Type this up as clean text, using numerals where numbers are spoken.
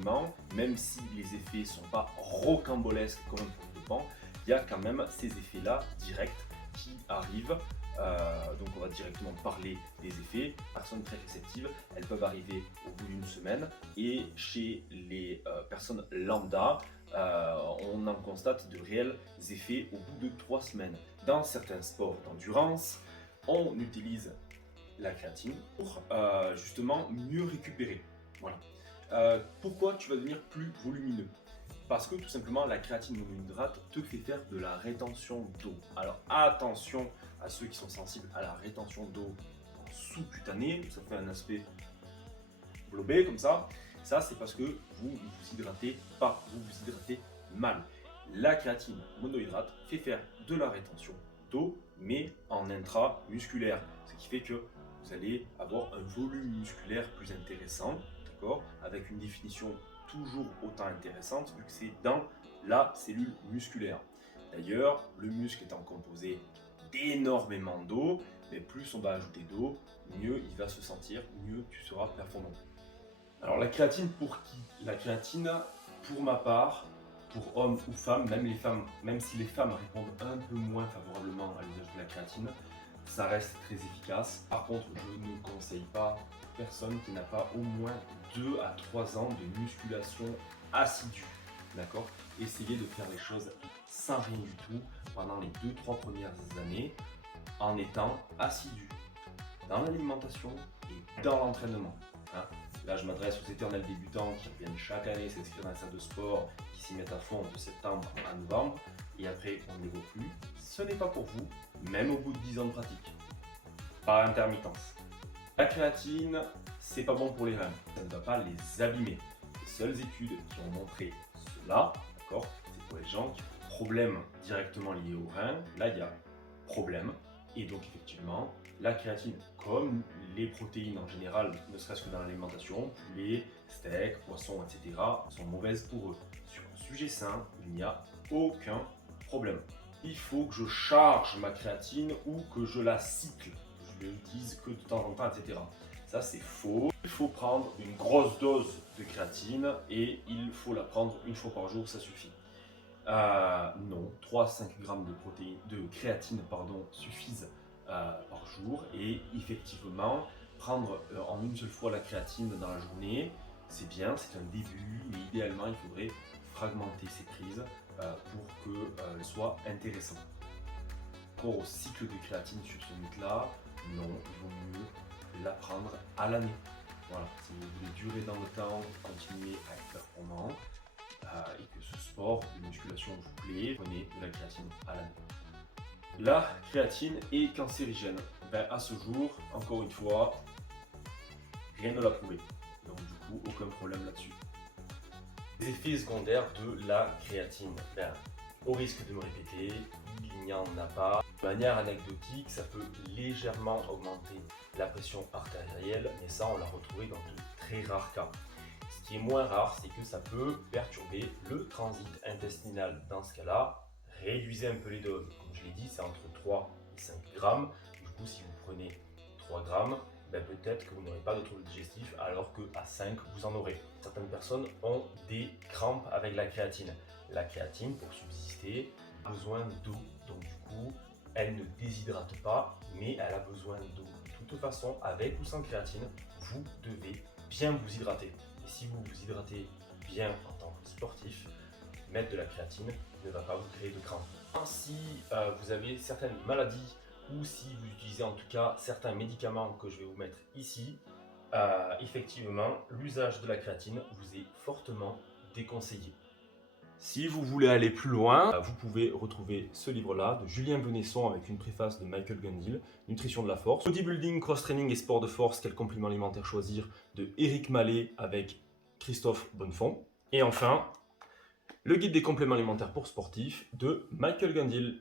justement, même si les effets ne sont pas rocambolesques comme un produit dopant, il y a quand même ces effets-là directs qui arrivent. Donc on va directement parler des effets. Personnes très réceptives, elles peuvent arriver au bout d'une semaine, et chez les personnes lambda, on en constate de réels effets au bout de 3 semaines. Dans certains sports d'endurance, on utilise la créatine pour justement mieux récupérer. Voilà. Pourquoi tu vas devenir plus volumineux? Parce que tout simplement la créatine monohydrate te fait faire de la rétention d'eau. Alors attention à ceux qui sont sensibles à la rétention d'eau sous-cutanée, ça fait un aspect globé comme ça. Ça, c'est parce que vous ne vous hydratez pas, vous vous hydratez mal. La créatine monohydrate fait faire de la rétention d'eau, mais en intramusculaire, ce qui fait que vous allez avoir un volume musculaire plus intéressant, d'accord, avec une définition toujours autant intéressante vu que c'est dans la cellule musculaire. D'ailleurs, le muscle étant composé d'énormément d'eau, mais plus on va ajouter d'eau, mieux il va se sentir, mieux tu seras performant. Alors la créatine pour qui? La créatine, pour ma part, pour hommes ou femmes, même si les femmes répondent un peu moins favorablement à l'usage de la créatine, ça reste très efficace. Par contre, je ne conseille pas personne qui n'a pas au moins 2 à 3 ans de musculation assidue. D'accord? Essayez de faire les choses sans rien du tout pendant les 2-3 premières années en étant assidu dans l'alimentation et dans l'entraînement. Hein. Là, je m'adresse aux éternels débutants qui viennent chaque année s'inscrire dans la salle de sport, qui s'y mettent à fond de septembre à novembre, et après on ne les voit plus. Ce n'est pas pour vous, même au bout de 10 ans de pratique. Par intermittence. La créatine, c'est pas bon pour les reins, ça ne va pas les abîmer. Les seules études qui ont montré cela, d'accord, c'est pour les gens qui ont des problèmes directement liés aux reins. Là, il y a problème. Et donc effectivement, la créatine, comme les protéines en général, ne serait-ce que dans l'alimentation, poulet, steak, poisson, etc., sont mauvaises pour eux. Sur un sujet sain, il n'y a aucun problème. Il faut que je charge ma créatine ou que je la cycle, que je l'utilise que de temps en temps, etc. Ça, c'est faux. Il faut prendre une grosse dose de créatine et il faut la prendre une fois par jour, ça suffit. Non, 3-5 grammes de créatine suffisent par jour, et effectivement, prendre en une seule fois la créatine dans la journée, c'est bien, c'est un début, mais idéalement, il faudrait fragmenter ces prises pour qu'elles soient intéressantes. Pour au cycle de créatine sur ce mythe-là, non, il vaut mieux la prendre à l'année. Voilà, si vous voulez durer dans le temps, continuer à être performant, et que ce sport de musculation vous plaît, prenez de la créatine à l'année. La créatine est cancérigène. À ce jour, encore une fois, rien ne l'a prouvé. Donc du coup, aucun problème là-dessus. Les effets secondaires de la créatine. Au risque de me répéter, il n'y en a pas. De manière anecdotique, ça peut légèrement augmenter la pression artérielle, mais ça, on l'a retrouvé dans de très rares cas. Ce qui est moins rare, c'est que ça peut perturber le transit intestinal. Dans ce cas-là, réduisez un peu les doses. Comme je l'ai dit, c'est entre 3 et 5 grammes. Du coup, si vous prenez 3 grammes, peut-être que vous n'aurez pas de trouble digestif, alors qu'à 5, vous en aurez. Certaines personnes ont des crampes avec la créatine. La créatine, pour subsister, a besoin d'eau. Donc du coup, elle ne déshydrate pas, mais elle a besoin d'eau. De toute façon, avec ou sans créatine, vous devez bien vous hydrater. Et si vous vous hydratez bien en tant que sportif, mettre de la créatine ne va pas vous créer de crampes. Si vous avez certaines maladies, ou si vous utilisez en tout cas certains médicaments que je vais vous mettre ici, effectivement, l'usage de la créatine vous est fortement déconseillé. Si vous voulez aller plus loin, vous pouvez retrouver ce livre-là de Julien Benesson avec une préface de Michael Gundil, Nutrition de la force. Bodybuilding, cross-training et sport de force, quel complément alimentaire choisir de Éric Mallet avec Christophe Bonnefond. Et enfin, le guide des compléments alimentaires pour sportifs de Michael Gundil.